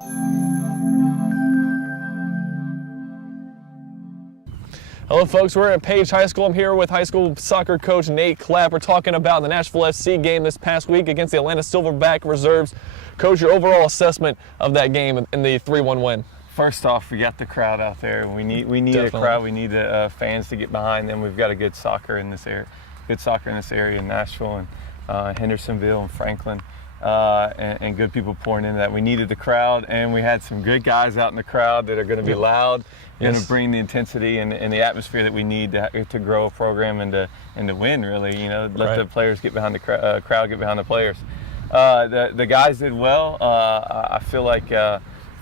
Hello folks, we're at Page High School. I'm here with high school soccer coach Nate Clapp. We're talking about the Nashville FC game this past week against the Atlanta Silverback Reserves. Coach, your overall assessment of that game in the 3-1 win? First off, we got the crowd out there. We need a crowd. We need the fans to get behind them. We've got a good soccer in this area, in Nashville and Hendersonville and Franklin, and good people pouring into that. We needed the crowd, and we had some good guys out in the crowd that are going to be loud, going to bring the intensity and the atmosphere that we need to grow a program and to win. Really, let the players get behind the crowd, get behind the players. The guys did well. I feel like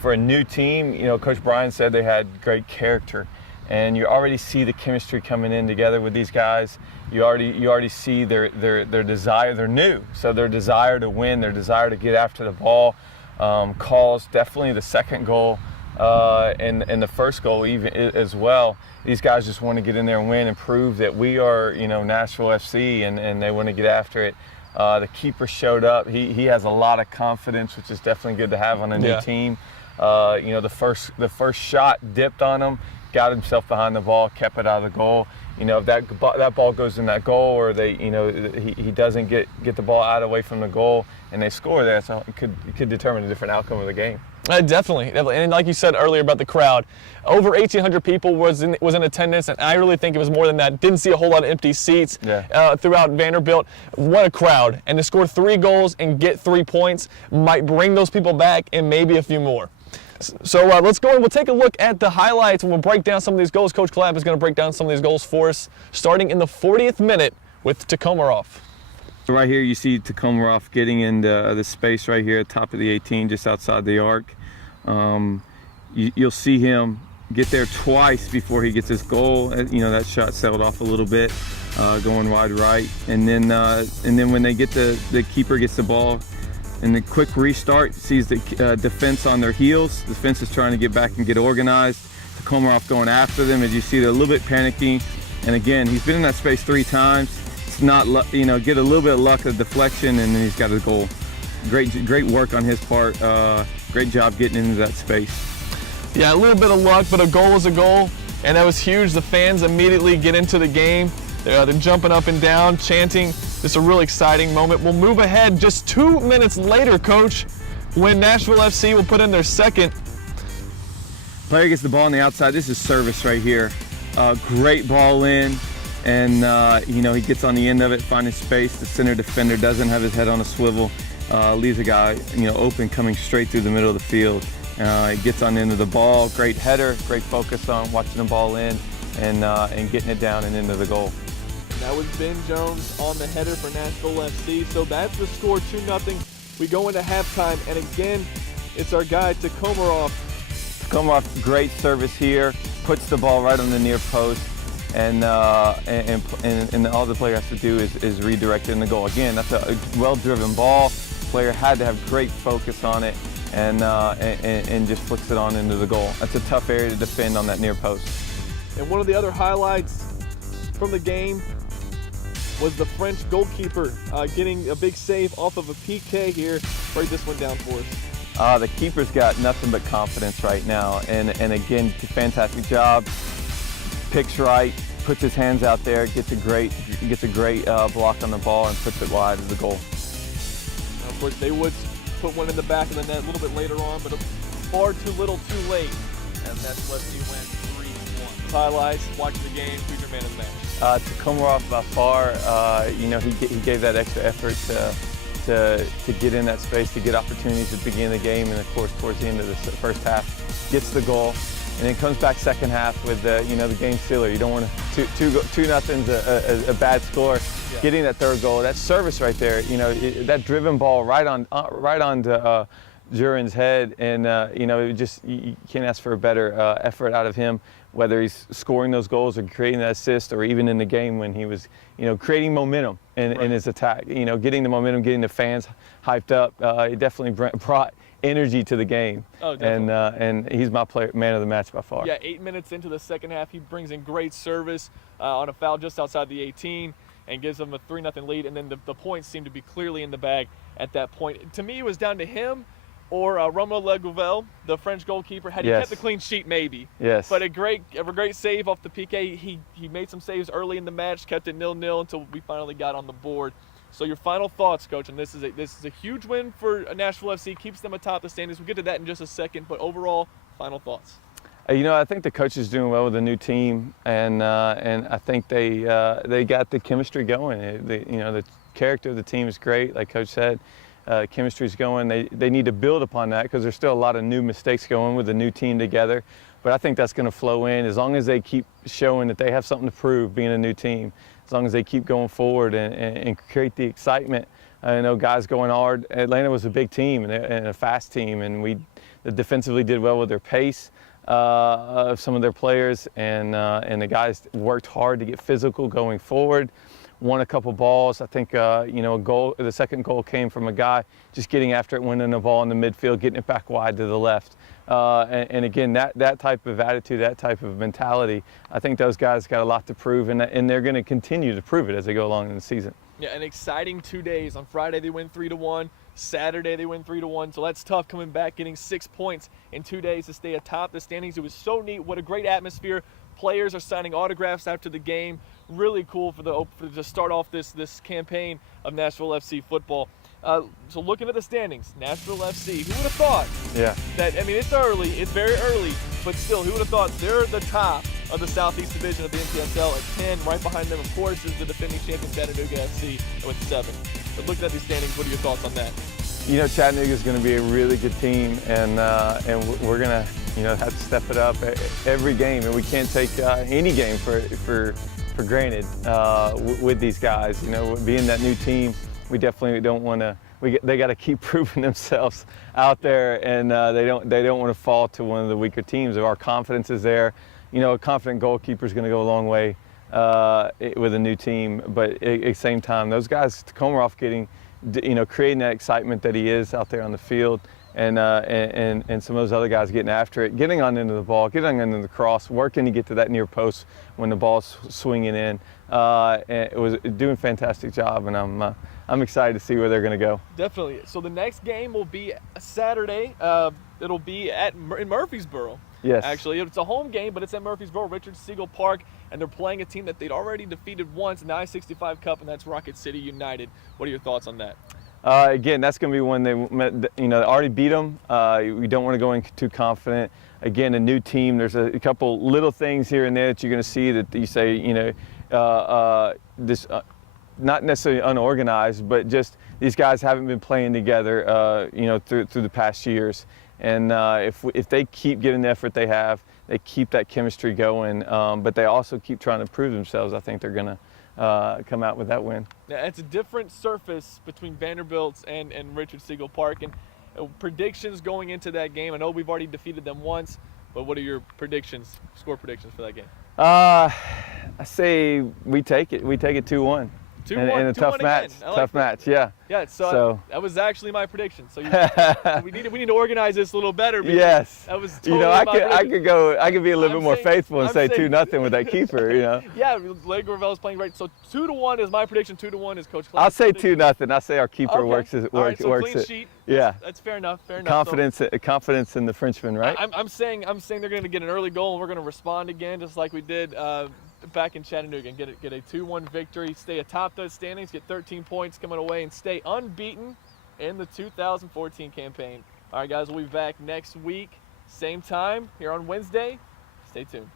for a new team, Coach Brian said they had great character, and you already see the chemistry coming in together with these guys. You already see their desire. They're new, so their desire to win, their desire to get after the ball. Calls definitely the second goal and the first goal even as well. These guys just want to get in there and win and prove that we are Nashville FC, and they want to get after it. The keeper showed up. He has a lot of confidence, which is definitely good to have on a new team. The first shot dipped on him, got himself behind the ball, kept it out of the goal. If that ball goes in that goal, or he doesn't get the ball out away from the goal, and they score there, so it could determine a different outcome of the game. Definitely. And like you said earlier about the crowd, over 1,800 people was in attendance, and I really think it was more than that. Didn't see a whole lot of empty seats throughout Vanderbilt. What a crowd. And to score 3 goals and get 3 points might bring those people back and maybe a few more. So let's go and we'll take a look at the highlights, and we'll break down some of these goals. Coach Clapp is going to break down some of these goals for us, starting in the 40th minute with Takomarov. So right here you see Takomarov getting into the space right here at the top of the 18, just outside the arc. You'll see him get there twice before he gets his goal. That shot sailed off a little bit, going wide right. And then when they get the keeper gets the ball, and the quick restart, sees the defense on their heels. The defense is trying to get back and get organized. Takomarov going after them. As you see, they're a little bit panicky. And again, he's been in that space 3 times. It's not, get a little bit of luck, a deflection, and then he's got a goal. Great work on his part. Great job getting into that space. Yeah, a little bit of luck, but a goal is a goal, and that was huge. The fans immediately get into the game. They're jumping up and down, chanting. It's a really exciting moment. We'll move ahead just 2 minutes later, Coach, when Nashville FC will put in their second. Player gets the ball on the outside. This is service right here. Great ball in, and he gets on the end of it, finding space. The center defender doesn't have his head on a swivel. Leaves a guy open, coming straight through the middle of the field. He gets on the end of the ball. Great header, great focus on watching the ball in and getting it down and into the goal. That was Ben Jones on the header for Nashville FC. So that's the score, 2-0. We go into halftime, and again, it's our guy Takomarov. Takomarov, great service here, puts the ball right on the near post, and all the player has to do is redirect it in the goal. Again, that's a well-driven ball. Player had to have great focus on it, and just flicks it on into the goal. That's a tough area to defend on that near post. And one of the other highlights from the game was the French goalkeeper getting a big save off of a PK here. Break this one down for us. The keeper's got nothing but confidence right now, and again, fantastic job. Picks right, puts his hands out there, gets a great block on the ball, and puts it wide of the goal. Of course, they would put one in the back of the net a little bit later on, but far too little, too late, and that's left you win 3-1. Highlights, watching the game. Who's your man of the match? Takomarov by far. He gave that extra effort to get in that space, to get opportunities at the beginning of the game, and of course towards the end of the first half gets the goal, and then comes back second half with the game sealer. You don't want to 2-0's a bad score. Yeah. Getting that third goal, that service right there, that driven ball right onto Jurin's head, and you can't ask for a better effort out of him, whether he's scoring those goals or creating that assist, or even in the game when he was creating momentum in his attack, getting the momentum, getting the fans hyped up. It definitely brought energy to the game. Oh, definitely. And he's my man of the match by far. Yeah, 8 minutes into the second half, he brings in great service on a foul just outside the 18 and gives them a 3-0 lead, and then the points seem to be clearly in the bag at that point. To me, it was down to him or Romain Leguvel, the French goalkeeper. Had he kept the clean sheet, maybe. Yes. But a great save off the PK. He made some saves early in the match, kept it 0-0 until we finally got on the board. So your final thoughts, Coach, and this is a huge win for Nashville FC, keeps them atop the standings. We'll get to that in just a second, but overall, final thoughts. I think the coach is doing well with the new team, and I think they got the chemistry going. The character of the team is great, like Coach said. Chemistry's going. They need to build upon that because there's still a lot of new mistakes going with the new team together. But I think that's going to flow in as long as they keep showing that they have something to prove being a new team. As long as they keep going forward and create the excitement. I know guys going hard. Atlanta was a big team and a fast team, and we defensively did well with their pace of some of their players, and the guys worked hard to get physical going forward. Won a couple balls. I think the second goal came from a guy just getting after it, winning the ball in the midfield, getting it back wide to the left. And again, that type of attitude, that type of mentality, I think those guys got a lot to prove, and they're going to continue to prove it as they go along in the season. Yeah, an exciting 2 days. On Friday they win 3-1. Saturday they win 3-1. So that's tough coming back, getting 6 points in 2 days to stay atop the standings. It was so neat. What a great atmosphere. Players are signing autographs after the game. Really cool to start off this campaign of Nashville FC football. So looking at the standings, Nashville FC, who would have thought? Yeah. It's early, it's very early, but still, who would have thought they're the top of the Southeast Division of the NPSL at 10. Right behind them, of course, is the defending champion Chattanooga FC with 7. But looking at these standings, what are your thoughts on that? Chattanooga is going to be a really good team, and we're going to have to step it up every game, and we can't take any game for granted with these guys. Being that new team, we definitely don't want to. They got to keep proving themselves out there, and they don't want to fall to one of the weaker teams. If our confidence is there, a confident goalkeeper is going to go a long way with a new team. But at the same time, those guys, Komarov creating that excitement that he is out there on the field, and some of those other guys getting after it, getting on into the ball, getting on into the cross, working to get to that near post when the ball's swinging in. And it was doing a fantastic job, and I'm excited to see where they're going to go. Definitely. So the next game will be Saturday. It'll be in Murfreesboro. Yes. Actually, it's a home game, but it's at Murfreesboro, Richard Siegel Park, and they're playing a team that they'd already defeated once in the I-65 Cup, and that's Rocket City United. What are your thoughts on that? Again, that's going to be when they already beat them. We don't want to go in too confident. Again, a new team. There's a couple little things here and there that you're going to see that you say, this. Not necessarily unorganized, but just these guys haven't been playing together, through the past years. And if they keep giving the effort they have, they keep that chemistry going, but they also keep trying to prove themselves, I think they're going to come out with that win. Now, it's a different surface between Vanderbilt and Richard Siegel Park. And predictions going into that game, I know we've already defeated them once, but what are your score predictions for that game? I say we take it 2-1. In a tough match. Tough match, yeah. Yeah, so that was actually my prediction. So we need to organize this a little better. Yes. That was totally my prediction. I could be a little bit more faithful and say 2-0 with that keeper, Yeah, Leguvel is playing great. So 2-1 is my prediction. 2-1 is Coach Clark's I'll say prediction. 2-0. I'll say our keeper works All right, so works clean it. Sheet. Yeah. That's fair enough. Confidence in the Frenchman, right? I'm saying they're going to get an early goal and we're going to respond again, just like we did back in Chattanooga, and get a 2-1 victory, stay atop those standings, get 13 points coming away, and stay unbeaten in the 2014 campaign. All right, guys, we'll be back next week, same time here on Wednesday. Stay tuned.